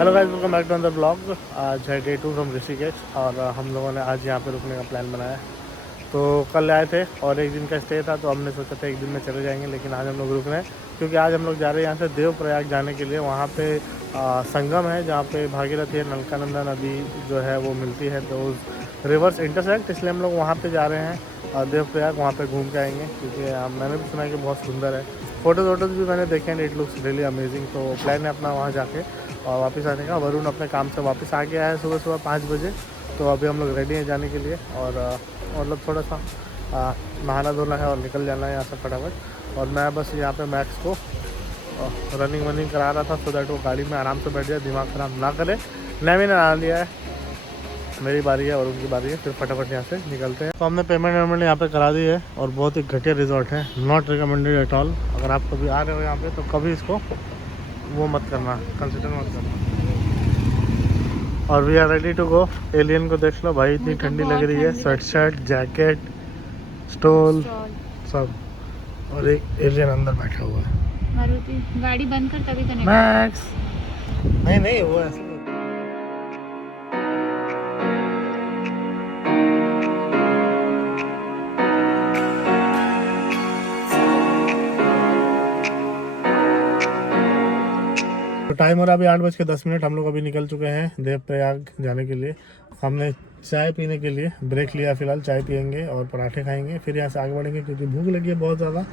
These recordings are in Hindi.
Hello guys, welcome back to another blog. आज है डे 2 फ्रॉम ऋषिकेश और हम लोगों ने आज यहाँ पे रुकने का प्लान बनाया है। तो कल आए थे और एक दिन का स्टे था, तो हमने सोचा था एक दिन में चले जाएंगे, लेकिन आज हम लोग रुक रहे हैं क्योंकि आज हम लोग जा रहे हैं यहाँ से देवप्रयाग जाने के लिए। वहाँ पे संगम है जहाँ पे भागीरथी है, नलकानंदा नदी जो है वो मिलती है, तो रिवर्स इंटरसेक्ट, इसलिए हम लोग वहाँ पे जा रहे हैं देवप्रयाग। वहाँ पे घूम के आएंगे क्योंकि मैंने भी सुना है कि बहुत सुंदर है। फ़ोटोज़ भी मैंने देखे हैं, इट लुक्स रियली अमेजिंग। तो प्लान है अपना वहाँ जाके और वापस आने का। वरुण अपने काम से वापस आ गया है सुबह 5 बजे, तो अभी हम लोग रेडी हैं जाने के लिए और मतलब थोड़ा सा नहाना धोना है और निकल जाना है यहाँ से फटाफट। और मैं बस यहाँ पे मैक्स को रनिंग वनिंग करा रहा था सो दैट वो गाड़ी में आराम से बैठ जाए, दिमाग ख़राब ना करे। मैंने नहा लिया है, मेरी बारी है और उनकी बारी है, फिर फटाफट यहाँ से निकलते हैं। तो हमने पेमेंट वेमेंट यहाँ पे करा दी है और बहुत ही घटिया रिजॉर्ट है, नॉट रिकमेंडेड एट ऑल। अगर आप कभी आ रहे हो यहाँ पे तो कभी इसको वो मत करना, कंसिडर मत करना। और we are ready to go. Alien को देख लो भाई, इतनी ठंडी लग रही है, स्वेट शर्ट, जैकेट, स्टोल सब, और एक एलियन अंदर बैठा हुआ है। मारुति गाड़ी बंद कर तभी कनेक्ट। मैक्स नहीं वो ऐसे तो टाइम हो रहा है अभी 8:10। हम लोग अभी निकल चुके हैं देवप्रयाग जाने के लिए। हमने चाय पीने के लिए ब्रेक लिया, फिलहाल चाय पियेंगे और पराठे खाएंगे, फिर यहाँ से आगे बढ़ेंगे क्योंकि भूख लगी है बहुत ज़्यादा।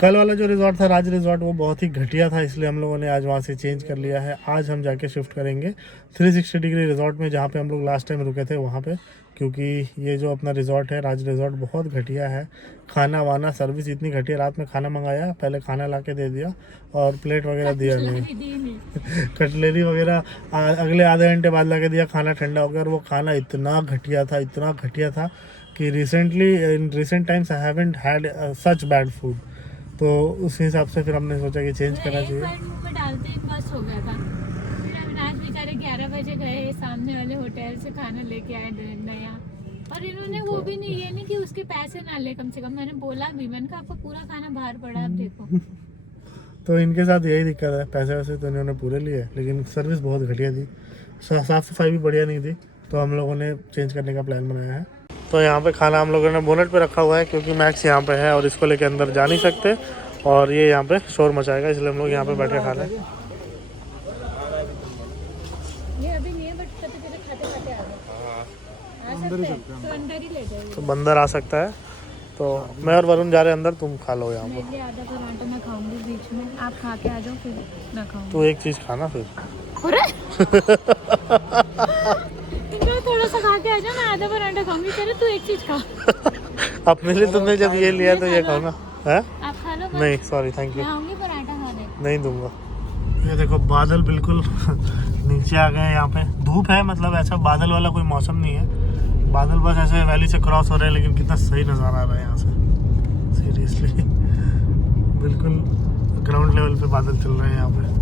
कल वाला जो रिज़ॉर्ट था राज रिज़ॉर्ट, वो बहुत ही घटिया था, इसलिए हम लोगों ने आज वहाँ से चेंज कर लिया है। आज हम जाके शिफ्ट करेंगे 360 डिग्री रिज़ॉर्ट में, जहाँ पे हम लोग लास्ट टाइम रुके थे वहाँ पे, क्योंकि ये जो अपना रिज़ॉर्ट है राज रिज़ॉर्ट बहुत घटिया है। खाना वाना सर्विस इतनी घटिया, रात में खाना मंगाया, पहले खाना ला के दे दिया और प्लेट वगैरह दिया नहीं कटलेरी वगैरह अगले आधे घंटे बाद ला के दिया, खाना ठंडा हो गया। और वो खाना इतना घटिया था कि recently in recent times I haven't had such bad food. तो उस हिसाब से फिर हमने सोचा कि चेंज करना चाहिए। मुंह में डालते ही बस हो गया था। फिर अविनाश बेचारे 11 बजे गए, सामने वाले होटल से खाना लेके आए नया, और इन्होंने वो भी नहीं, ये नहीं कि उसके पैसे ना ले, कम से कम मैंने बोला भी, मैंने कहा आपका पूरा खाना बाहर पड़ा है, आप देखो। तो इनके साथ यही दिक्कत है, पैसे वैसे तो इन्होंने पूरे लिए, लेकिन सर्विस बहुत घटिया थी, साफ़ सफाई भी बढ़िया नहीं थी, तो हम लोगों ने चेंज करने का प्लान बनाया है। तो यहाँ पे खाना हम लोगों ने बोनट पे रखा हुआ है क्योंकि मैक्स यहाँ पे है और इसको लेके अंदर जा नहीं सकते और ये यहाँ पे शोर मचाएगा, इसलिए हम लोग यहाँ पे बैठे खा रहे हैं। ये अभी नहीं है, बट खाते खाते आ सकते हैं, तो अंदर ही ले जाइए। तो बंदर आ सकता है, तो मैं और वरुण जा रहे हैं अंदर, तुम खा लो यहाँ पे। आधा पराठा मैं खाऊंगी बीच में, आप खा के आ जाओ फिर मैं खाऊंगी। तो एक चीज़ खाना फिर थोड़ा सा खा के आ जाओ, मैं आधा पराठा खाऊंगी, चलो तू एक चीज खा। अपने लिए तुमने जब ये लिया तो ये खाओ ना। है आप खा लो, नहीं सॉरी थैंक यू, मैं आऊंगी पराठा खाने। नहीं दूंगा। ये देखो बादल बिल्कुल नीचे आ गए, यहाँ पे धूप है, मतलब ऐसा बादल वाला कोई मौसम नहीं है, बादल बस ऐसे वैली से क्रॉस हो रहे हैं, लेकिन कितना सही नज़ारा आ रहा है यहाँ से, सीरियसली बिल्कुल ग्राउंड लेवल पे बादल चल रहे हैं यहाँ पे।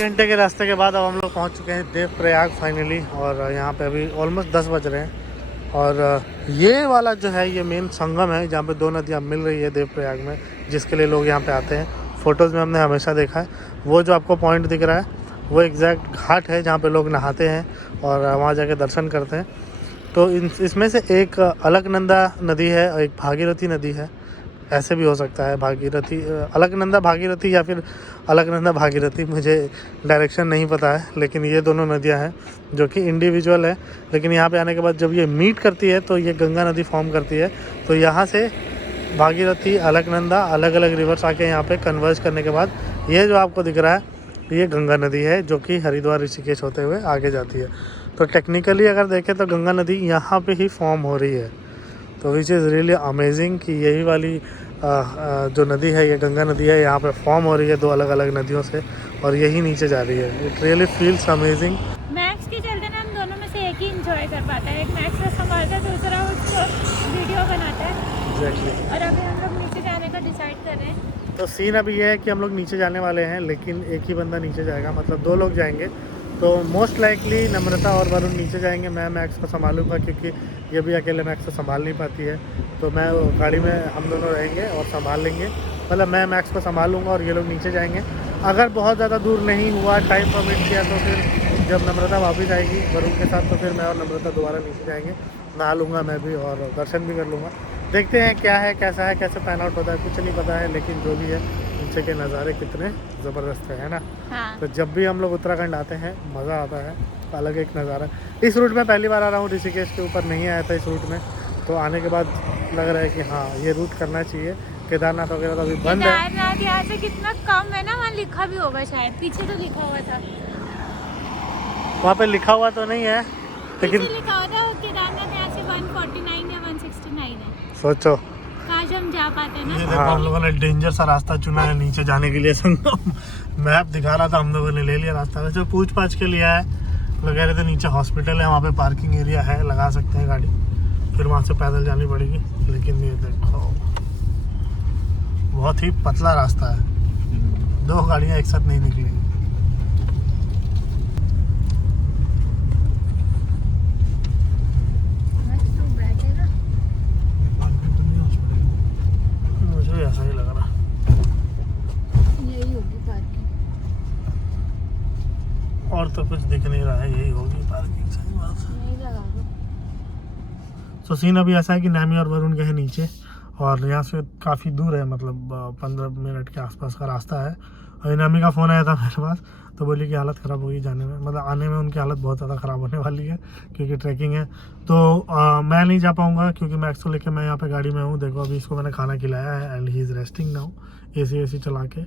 घंटे के रास्ते के बाद अब हम लोग पहुंच चुके हैं देवप्रयाग फाइनली, और यहाँ पे अभी ऑलमोस्ट 10 बज रहे हैं। और ये वाला जो है ये मेन संगम है जहाँ पे दो नदियाँ मिल रही है देवप्रयाग में, जिसके लिए लोग यहाँ पे आते हैं। फ़ोटोज़ में हमने हमेशा देखा है, वो जो आपको पॉइंट दिख रहा है वो एग्जैक्ट घाट है जहाँ पे लोग नहाते हैं और वहाँ जाके दर्शन करते हैं। तो इसमें से एक अलकनंदा नदी है और एक भागीरथी नदी है, ऐसे भी हो सकता है, भागीरथी अलकनंदा भागीरथी या फिर अलकनंदा भागीरथी, मुझे डायरेक्शन नहीं पता है, लेकिन ये दोनों नदियां हैं जो कि इंडिविजुअल है। लेकिन यहाँ पे आने के बाद जब ये मीट करती है तो ये गंगा नदी फॉर्म करती है। तो यहाँ से भागीरथी, अलकनंदा, अलग अलग रिवर्स आके यहाँ पे कन्वर्ज करने के बाद ये जो आपको दिख रहा है ये गंगा नदी है, जो कि हरिद्वार ऋषिकेश होते हुए आगे जाती है। तो टेक्निकली अगर देखें तो गंगा नदी यहाँ पे ही फॉर्म हो रही है, तो विच इज़ रियली अमेजिंग कि यही वाली जो नदी है, ये गंगा नदी है, यहाँ पे फॉर्म हो रही है 2 अलग अलग नदियों से और यही नीचे जा रही है। It really feels amazing. Max के चलते ना हम दोनों में से एक ही इंजॉय कर पाता है। एक मैक्स का संभालता है, दूसरा उसको वीडियो बनाता है। एग्जैक्टली। और अभी हम लोग नीचे जाने का डिसाइड कर रहे हैं। तो सीन अभी ये है कि हम लोग नीचे जाने वाले हैं, लेकिन एक ही बंदा नीचे जाएगा, मतलब 2 लोग जाएंगे। तो मोस्ट लाइकली नम्रता और वरुण नीचे जाएंगे, मैं मैक्स को संभालूंगा क्योंकि ये भी अकेले मैक्स को संभाल नहीं पाती है। तो मैं गाड़ी में हम दोनों रहेंगे और संभाल लेंगे, मतलब मैं मैक्स को संभाल लूँगा और ये लोग नीचे जाएंगे। अगर बहुत ज़्यादा दूर नहीं हुआ, टाइम परमिट किया, तो फिर जब नम्रता वापस आएगी वरुण के साथ, तो फिर मैं और नम्रता दोबारा नीचे जाएंगे, नहा लूँगा मैं भी और दर्शन भी कर लूँगा। देखते हैं क्या है, कैसा है, कैसे पैन आउट होता है, कुछ नहीं पता है, लेकिन जो भी है नीचे के नज़ारे कितने ज़बरदस्त है ना। हाँ। तो जब भी हम लोग उत्तराखंड आते हैं मज़ा आता है, अलग एक नज़ारा। इस रूट में पहली बार आ रहा हूँ, ऋषिकेश के ऊपर नहीं आया था इस रूट में, तो आने के बाद लग रहा है कि हाँ ये रूट करना चाहिए। केदारनाथ वगैरह तो अभी बंद है। केदारनाथ यहाँ से कितना कम है ना, वहाँ लिखा भी होगा शायद, पीछे तो लिखा हुआ था। वहाँ पे लिखा हुआ तो नहीं है, लेकिन पीछे लिखा हुआ था केदारनाथ यहाँ से 149 या 169 है। सोचो काश हम जा पाते ना। ये देखो हम लोगों ने डेंजर सा रास्ता चुना है नीचे जाने के लिए। संगम मैप दिखा रहा था, हम लोगों ने ले लिया रास्ता। वैसे पूछ पाछ के लिया है, लोग कह रहे थे नीचे हॉस्पिटल है, वहाँ पे पार्किंग एरिया है, लगा सकते हैं गाड़ी, फिर वहाँ से पैदल जानी पड़ेगी। लेकिन ये देखो बहुत ही पतला रास्ता है, 2 गाड़ियाँ एक साथ नहीं निकलेंगी। मुझे ऐसा ही लग रहा, यही होगी पार्किंग, और तो कुछ दिख नहीं रहा है, यही होगी पार्किंग। सही बात है। यही लगा दो। तो सीन अभी ऐसा है कि नैमी और वरुण गए नीचे, और यहाँ से काफ़ी दूर है, मतलब 15 मिनट के आसपास का रास्ता है। और नैमी का फ़ोन आया था मेरे पास, तो बोली कि हालत ख़राब होगी जाने में, मतलब आने में उनकी हालत बहुत ज़्यादा ख़राब होने वाली है क्योंकि ट्रैकिंग है। तो मैं नहीं जा पाऊँगा क्योंकि मैक्स को लेकर मैं यहाँ पे गाड़ी में हूँ। देखो अभी इसको मैंने खाना खिलाया है and he is resting now, AC चला के,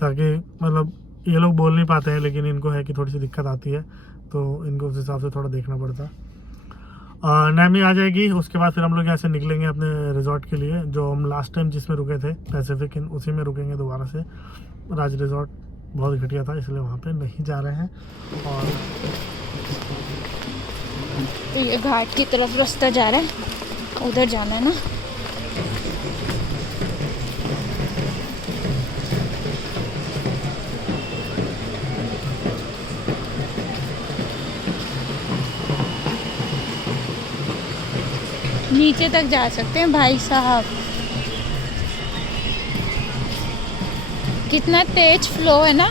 ताकि मतलब ये लोग बोल नहीं पाते हैं, लेकिन इनको है कि थोड़ी सी दिक्कत आती है, तो इनको उस हिसाब से थोड़ा देखना पड़ता है। नैमी आ जाएगी, उसके बाद फिर हम लोग यहाँ से निकलेंगे अपने रिजॉर्ट के लिए, जो हम लास्ट टाइम जिसमें रुके थे पैसिफिक इन, उसी में रुकेंगे दोबारा से। राज रिजॉर्ट बहुत घटिया था, इसलिए वहाँ पे नहीं जा रहे हैं। और तो ये घाट की तरफ रास्ता जा रहा है, उधर जाना है ना। नीचे तक जा सकते हैं भाई साहब, कितना तेज फ्लो है ना।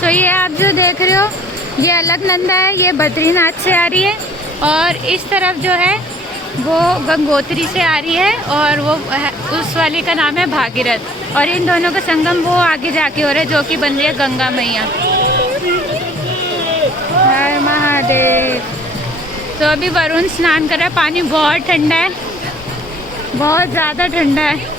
तो ये आप जो देख रहे हो, ये अलकनंदा है, ये बद्रीनाथ से आ रही है, और इस तरफ जो है वो गंगोत्री से आ रही है, और वो उस वाली का नाम है भागीरथ, और इन दोनों का संगम वो आगे जाके हो रहा है, जो कि बन रही है गंगा मैया। हर महादेव। तो अभी वरुण स्नान कर रहा है, पानी बहुत ठंडा है, बहुत ज़्यादा ठंडा है।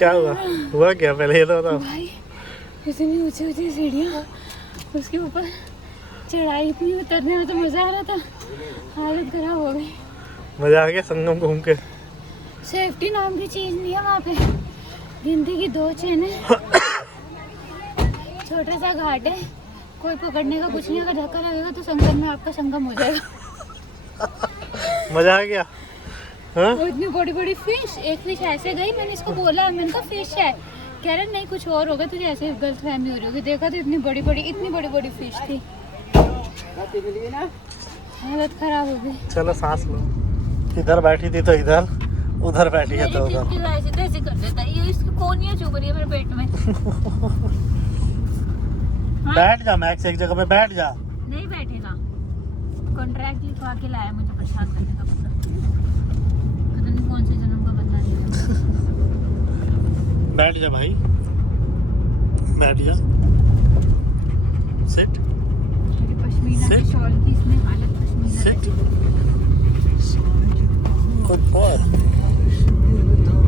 क्या हुआ? हुआ क्या पहले ये तो बताओ। भाई इतनी ऊंची ऊंची सीढ़ियाँ, उसके ऊपर चढ़ाई इतनी, उतरने में तो मजा आ रहा था, हालत खराब हो गई। मजा आ गया संगम घूम के? सेफ्टी नाम की चीज नहीं है वहाँ पे, गिनती की 2 चेनें, छोटा सा घाट है, कोई पकड़ने का कुछ नहीं, अगर धक्का लगेगा तो संगम में आपका संगम हो जाएगा। मजा आ गया। हाँ? वो इतनी बड़ी बड़ी फिश, एक फिश ऐसे गई, मैंने इसको बोला, मैंने कहा फिश है, कह रहे नहीं कुछ और होगा, तुझे ऐसे गलतफहमी हो रही होगी, देखा तो इतनी बड़ी बड़ी फिश थी, हालत खराब हो गई। चलो सांस लो। इधर बैठी थी तो इधर, उधर बैठी है तो उधर। ऐसे कर देता है, ये इसकी कोनियां चुभ रही है मेरे पेट में। हाँ? बैठ जा मैक्स, एक जगह पे बैठ जा। नहीं बैठेगा, कॉन्ट्रैक्ट लिखवा के लाया मुझे परेशान करने का, पता नहीं कौन से जन्म का बंदा है। बैठ जा भाई, बैठ जा। सिट मेरी पश्मीना के Sit. शॉल की इसने हालत पश्मीना सिट। की। Good boy.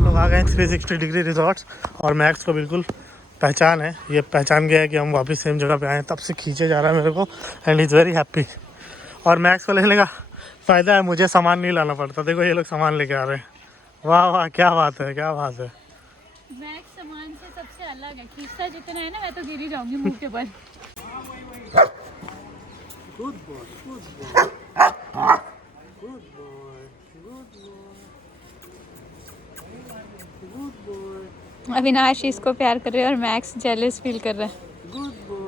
लोग आ गए 360 डिग्री रिजॉर्ट्स और मैक्स को बिल्कुल पहचान है, ये पहचान गया है कि हम वापस सेम जगह पे आए हैं, तब से खींचे जा रहा है मेरे को एंड इज़ वेरी हैप्पी। और मैक्स को लेने का फ़ायदा है, मुझे सामान नहीं लाना पड़ता। देखो ये लोग सामान लेके आ रहे हैं, वाह वाह क्या बात है, क्या बात है। मैक्स सामान से सबसे अलग है, खींचता जितना है ना, मैं तो गिर ही जाऊंगी मुंह के बल। Good boy, good boy, good boy, good boy, good boy, Avinash इसको प्यार कर रहे हैं और मैक्स जेलस फील कर रहा है। Good boy.